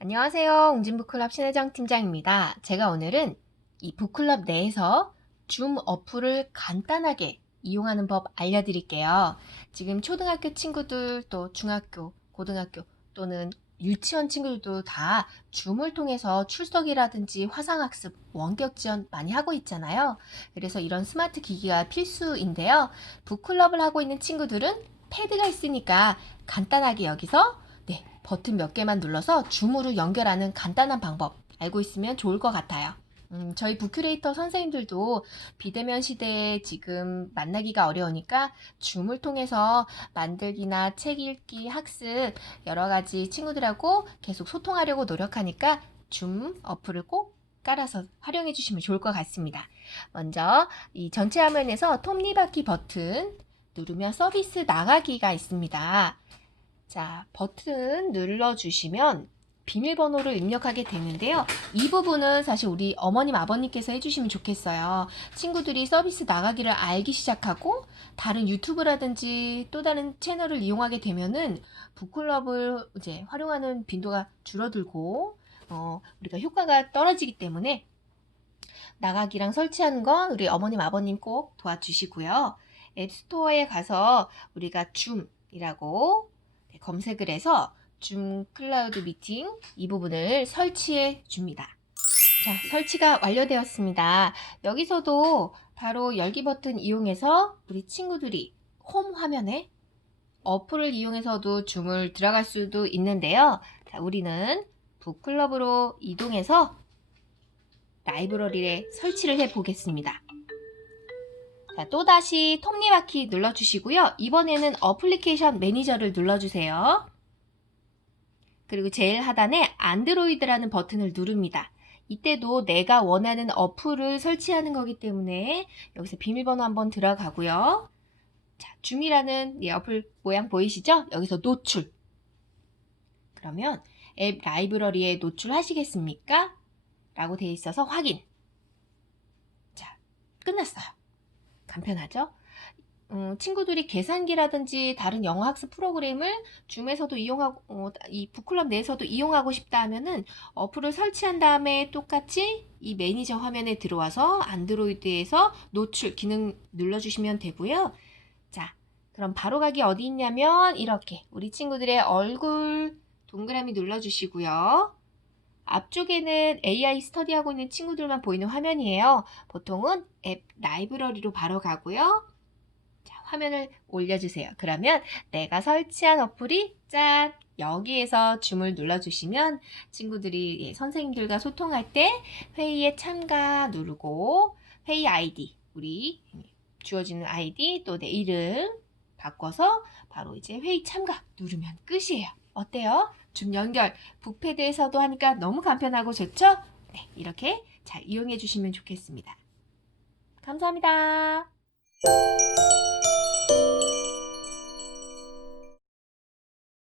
안녕하세요. 웅진 북클럽 신혜정 팀장입니다. 제가 오늘은 이 북클럽 내에서 줌 어플을 간단하게 이용하는 법 알려드릴게요. 지금 초등학교 친구들 또 중학교, 고등학교 또는 유치원 친구들도 다 줌을 통해서 출석이라든지 화상학습, 원격 지원 많이 하고 있잖아요. 그래서 이런 스마트 기기가 필수인데요. 북클럽을 하고 있는 친구들은 패드가 있으니까 간단하게 여기서 네, 버튼 몇 개만 눌러서 줌으로 연결하는 간단한 방법 알고 있으면 좋을 것 같아요. 음, 저희 부큐레이터 선생님들도 비대면 시대에 지금 만나기가 어려우니까 줌을 통해서 만들기나 책 읽기, 학습 여러 가지 친구들하고 계속 소통하려고 노력하니까 줌 어플을 꼭 깔아서 활용해 주시면 좋을 것 같습니다. 먼저 이 전체 화면에서 톱니바퀴 버튼 누르면 서비스 나가기가 있습니다. 자, 버튼 눌러주시면 비밀번호를 입력하게 되는데요. 이 부분은 사실 우리 어머님, 아버님께서 해주시면 좋겠어요. 친구들이 서비스 나가기를 알기 시작하고 다른 유튜브라든지 또 다른 채널을 이용하게 되면은 북클럽을 이제 활용하는 빈도가 줄어들고 어, 우리가 효과가 떨어지기 때문에 나가기랑 설치하는 건 우리 어머님, 아버님 꼭 도와주시고요. 앱스토어에 가서 우리가 줌이라고 네, 검색을 해서 줌 클라우드 미팅 이 부분을 설치해 줍니다. 자, 설치가 완료되었습니다. 여기서도 바로 열기 버튼 이용해서 우리 친구들이 홈 화면에 어플을 이용해서도 줌을 들어갈 수도 있는데요. 자, 우리는 북클럽으로 이동해서 라이브러리에 설치를 해 보겠습니다. 자, 또다시 톱니바퀴 눌러주시고요. 이번에는 어플리케이션 매니저를 눌러주세요. 그리고 제일 하단에 안드로이드라는 버튼을 누릅니다. 이때도 내가 원하는 어플을 설치하는 거기 때문에 여기서 비밀번호 한번 들어가고요. 자, 줌이라는 이 어플 모양 보이시죠? 여기서 노출. 그러면 앱 라이브러리에 노출하시겠습니까? 라고 되어 있어서 확인. 자, 끝났어요. 간편하죠? 음, 친구들이 계산기라든지 다른 영어 학습 프로그램을 줌에서도 이용하고 어, 이 북클럽 내에서도 이용하고 싶다 하면은 어플을 설치한 다음에 똑같이 이 매니저 화면에 들어와서 안드로이드에서 노출 기능 눌러주시면 되고요. 자, 그럼 바로 가기 어디 있냐면 이렇게 우리 친구들의 얼굴 동그라미 눌러주시고요. 앞쪽에는 AI 스터디하고 있는 친구들만 보이는 화면이에요. 보통은 앱 라이브러리로 바로 가고요. 자, 화면을 올려주세요. 그러면 내가 설치한 어플이 짠! 여기에서 줌을 눌러주시면 친구들이 예, 선생님들과 소통할 때 회의에 참가 누르고 회의 아이디, 우리 주어지는 아이디 또 내 이름 바꿔서 바로 이제 회의 참가 누르면 끝이에요. 어때요? 줌 연결 북패드에서도 하니까 너무 간편하고 좋죠? 네, 이렇게 잘 이용해 주시면 좋겠습니다. 감사합니다.